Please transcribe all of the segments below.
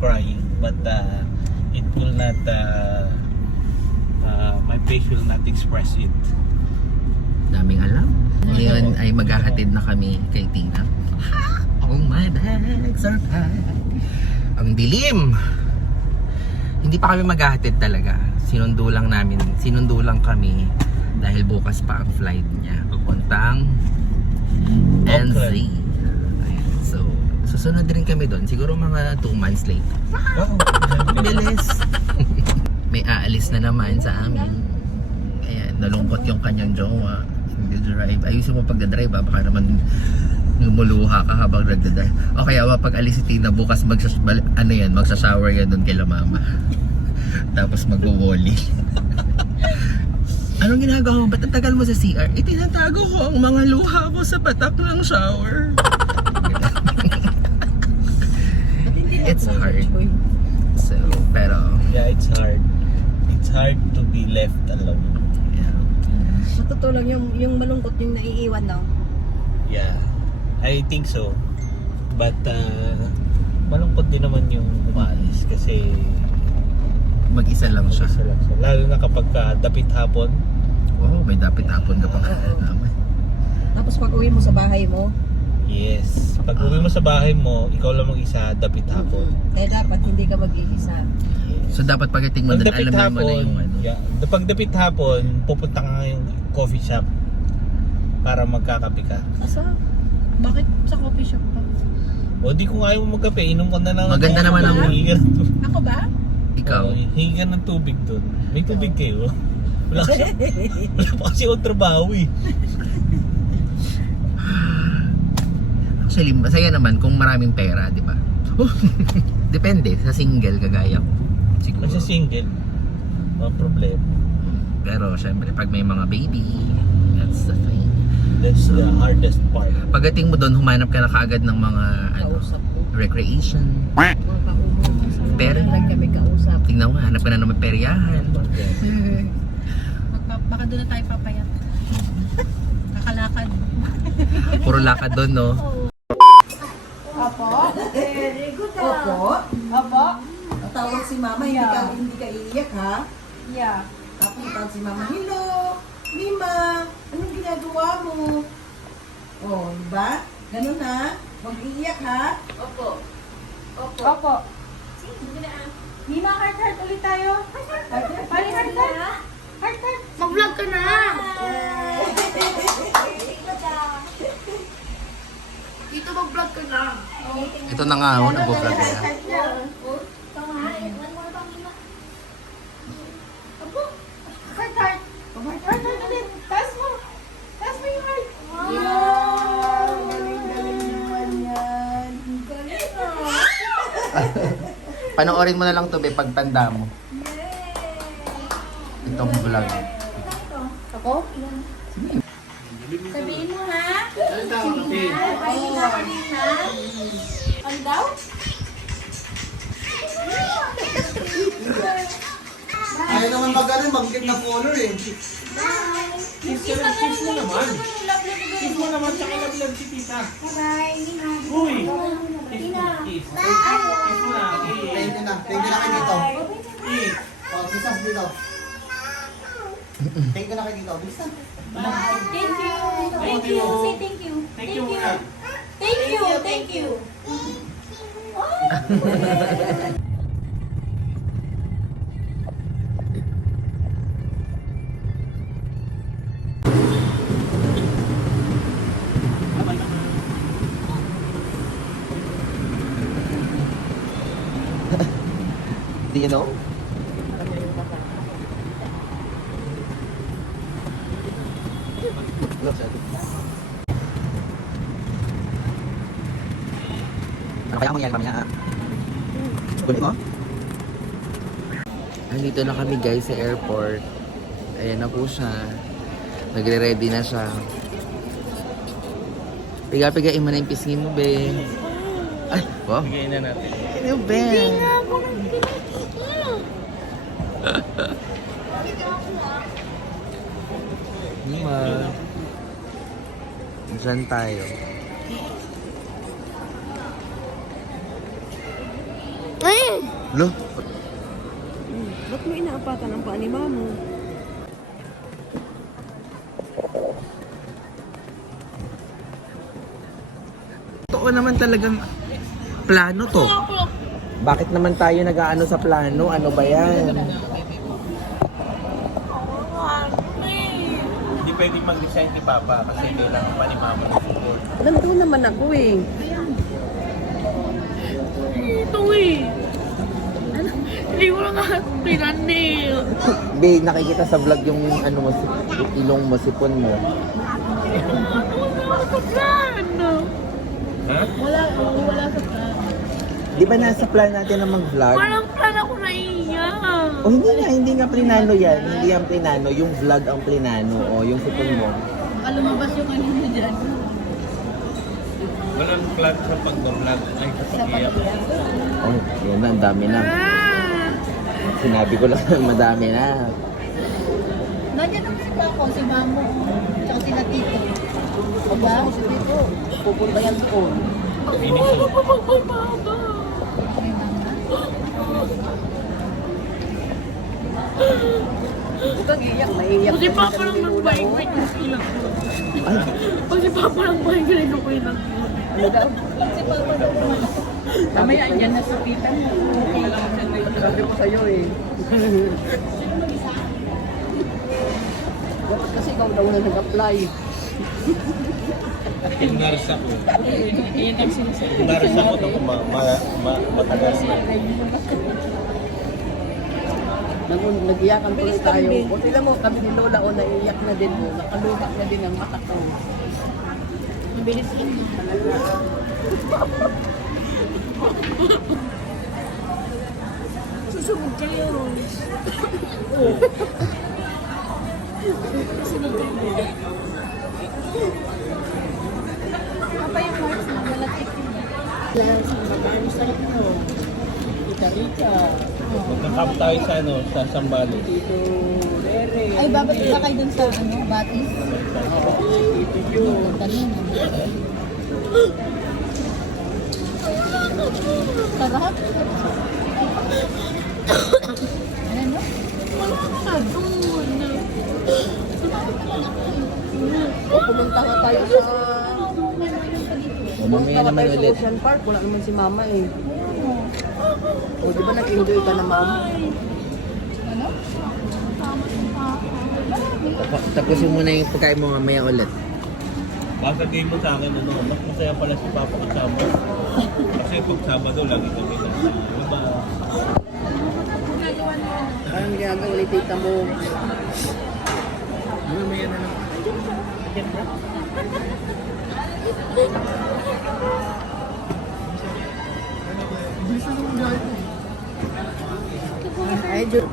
crying but uh, it will not uh, uh, my face will not express it Daming alam. Ngayon ay maghahatid na kami kay Tina. Oh my bags are packed. Ang dilim! Hindi pa kami maghahatid talaga. Sinundo lang namin, sinundo lang kami dahil bukas pa ang flight niya. Papuntang NZ. Auckland. Susunod rin kami doon. Siguro mga 2 months late. oh, Bilis! May aalis na naman sa amin. Ayan, nalungkot yung kanyang jowa. Hindi drive. Ayusin mo pagdadrive ah. Baka naman lumuluha ka habang nagdadrive. O kaya pag alis si Tina bukas magsas ano yan, magsashower yan doon kay la mama. Tapos magwo-wally. Anong ginagawa mo? Ba't ang tagal mo sa CR? Itinatago ko ang mga luha ko sa patak ng shower. It's hard. So, pero, yeah it's hard it's hard to be left alone yeah. Matutulong yung, yung malungkot yung naiiwan, no? yeah I think so but uh, malungkot din naman yung umaalis kasi Mag-isa lang siya. isa lang siya. lalo na kapag uh, dapit hapon Wow, may dapit hapon ka pang kasama. Tapos pag uwi mo sa bahay mo, yes pag uwi mo sa bahay mo ikaw lang mag-isa dapit hapon kaya dapat hindi ka mag-iisa. yes. So dapat pagdating mo Pag doon, dapit alam mo na yung ano. yeah, pag dapit hapon, pupunta ka ngayong coffee shop para magkakape ka. Asa? Bakit sa coffee shop pa? O di kung ayaw mo magkape, inom ka na lang. Maganda naman ang- Hingi ka ng tubig. Ako ba? Ikaw, Oo, hingi ka ng tubig doon. May tubig kayo. Wala kasi, wala pa kasi akong trabaho eh. Actually, masaya naman kung maraming pera, di ba? Depende, sa single kagaya ko. Siguro. Kasi single. Mga problema. Pero syempre, pag may mga baby, that's the thing. That's the hardest part. Pagdating mo doon, humanap ka na kaagad ng mga ano, recreation. Kausap. Tingnan mo, hanap ka na ng peryahan. Baka doon na tayo papayat. Kakalakad. Puro lakad doon, no? Opo? Opo? Tawag si mama, hindi ka, hindi ka iiyak ha? Yeah. Tapos tawag si mama, Hello! Mima! Anong ginagawa mo? Oh, di ba? Ganun ha? Huwag iiyak ha? Opo. Opo. Mima, heart heart ulit tayo. Paling heart heart. Heart heart. Mag-vlog ka na. Dito mag-vlog ka na. Ito na nga, oh, nag-vlog na. Mo. Mo. Panoorin mo na lang to, be, pag tanda mo. Itong vlog. Ako? Sabihin mo ha? Sabihin mo ha? Ano daw? Ayaw naman mag ano, mag-get ng color eh. Kiss ka na kiss mo naman. Kiss mo naman sa kalaglag si tita. Uy! Kiss mo. Kiss. Kiss mo na. Thank you na. Thank you na kayo dito. Kiss. Oh, bisas dito. Thank you na kayo dito. Bisas. Thank you. Thank you. Say thank you. Thank you muna. Thank you. Thank you. Do you know? Kulit mo? Andito na kami guys sa airport. Ayan na po siya. Nagre-ready na siya. Piga-pigain mo na yung pisngi mo, be. Ay, wow. Bigay na natin. Ano, be? Lima. Diyan tayo. Lo? Ba't mo inaapatan ang paa ni Mamo? Totoo naman talagang plano to. Bakit naman tayo nag-aano sa plano? Ano ba yan? Hindi pwedeng mag-resign ni Papa kasi kailangan pa ni Mama ng support. Nandun naman ako eh. Ito eh. Ano? Hindi ko na nga pinanil. Be, nakikita sa vlog yung ano mo, ilong mo, sipon mo. Wala sa plan. Ha? Wala, wala sa plan. Di ba nasa plan natin na mag-vlog? Walang plan ako naiiyak. O hindi nga, hindi nga plinano yan. Hindi yan plinano. Yung vlog ang plinano. O yung sipon mo. Baka lumabas yung kanina dyan. Walang plan sa pag-vlog ay sa pag-iyak. Oh, yun na, ang dami na. Ah! Sinabi ko lang madami na. Nandiyan naman si Kako, si Mamo, tsaka si Tito. Diba? Si Tito, pupunta yan doon. Huwag iyak, maiiyak. Kasi ka Papa sa lang oh. yung ilang Kasi Papa lang migrate ako ilang Ano daw? Kasi Papa daw naman. Mamaya andyan na sa tita mo. Sabi ko sa'yo eh. Dapat kasi ikaw daw na nag-apply. Kung nurse ako, Iyan ang sinasabi. kung ma, ma, ma, matagal na. Nag nag-iyakan tuloy tayo. O sila mo, kami ni Lola o naiiyak na din mo. Nakaluha na din ang mata ko. Mabilis lang. Susunod kayo. Susunod kayo. Papa yung Mars na malakit yun. Ang sarap nyo. Magkakap tayo sa, ano, sa Rere, Ay, babalik ba kayo dun sa ano, Batis? Tanong. Sarap. Ano? Wala ka dun. O pumunta nga tayo sa... Mamaya Pumunta naman tayo sa ulit. Ocean Park. Wala naman si Mama eh. O di ba nag-enjoy ka na Mama? Ano? Tap- Tapusin mo na yung pagkain mo mamaya ulit. Basta game mo sa akin, ano, mas masaya pala si Papa kasama. Kasi pag Sabado, lagi kami na. Diba? Anong ginagawa ni tita mo? Mamaya na lang. Ay, Jun.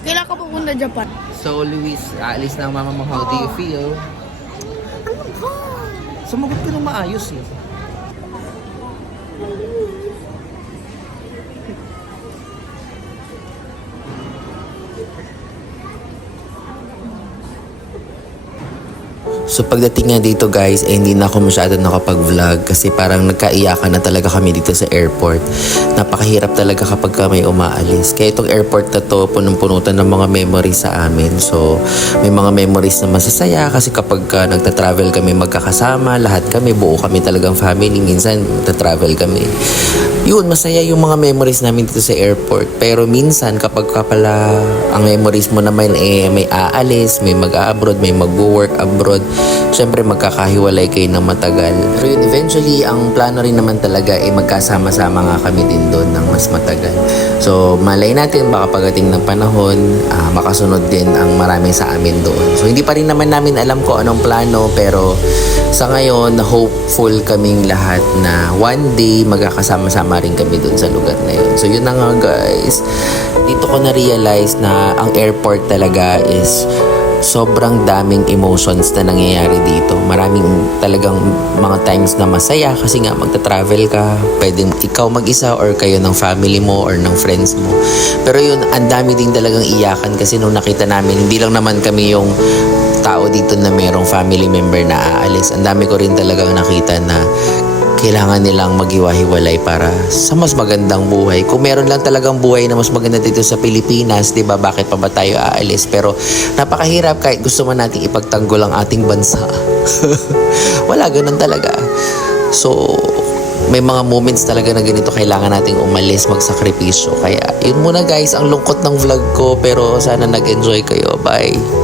Kailan ka pupunta Japan? So, Luis, aalis na ang mama mo. How do you feel? Sumagot ka ng maayos eh. So pagdating nga dito guys, eh, hindi na ako masyado nakapag-vlog kasi parang nagkaiyakan na talaga kami dito sa airport. Napakahirap talaga kapag ka may umaalis. Kaya itong airport na to, punong-punutan ng mga memories sa amin. So may mga memories na masasaya kasi kapag ka nagta-travel kami magkakasama, lahat kami, buo kami talagang family. Minsan, nagta-travel kami. Yun, masaya yung mga memories namin dito sa airport. Pero minsan, kapag ka pala ang memories mo naman eh, may aalis, may mag-abroad, may mag-work abroad, syempre magkakahiwalay kayo ng matagal. Pero yun, eventually, ang plano rin naman talaga eh magkasama-sama nga kami din doon ng mas matagal. So, malay natin, baka pagating ng panahon, ah, makasunod din ang marami sa amin doon. So, hindi pa rin naman namin alam ko anong plano, pero sa ngayon, hopeful kaming lahat na one day magkakasama-sama rin kami doon sa lugar na yun. So, yun na nga guys. Dito ko na-realize na ang airport talaga is sobrang daming emotions na nangyayari dito. Maraming talagang mga times na masaya kasi nga magta-travel ka, pwedeng ikaw mag-isa or kayo ng family mo or ng friends mo. Pero yun, ang dami din talagang iyakan kasi nung nakita namin, hindi lang naman kami yung tao dito na merong family member na aalis. Ang dami ko rin talagang nakita na kailangan nilang maghiwa-hiwalay para sa mas magandang buhay. Kung meron lang talagang buhay na mas maganda dito sa Pilipinas, 'di ba? Bakit pa ba tayo aalis? Pero napakahirap kahit gusto man nating ipagtanggol ang ating bansa. Wala ganun talaga. So, may mga moments talaga na ganito kailangan nating umalis, magsakripisyo. Kaya, yun muna guys, ang lungkot ng vlog ko pero sana nag-enjoy kayo. Bye!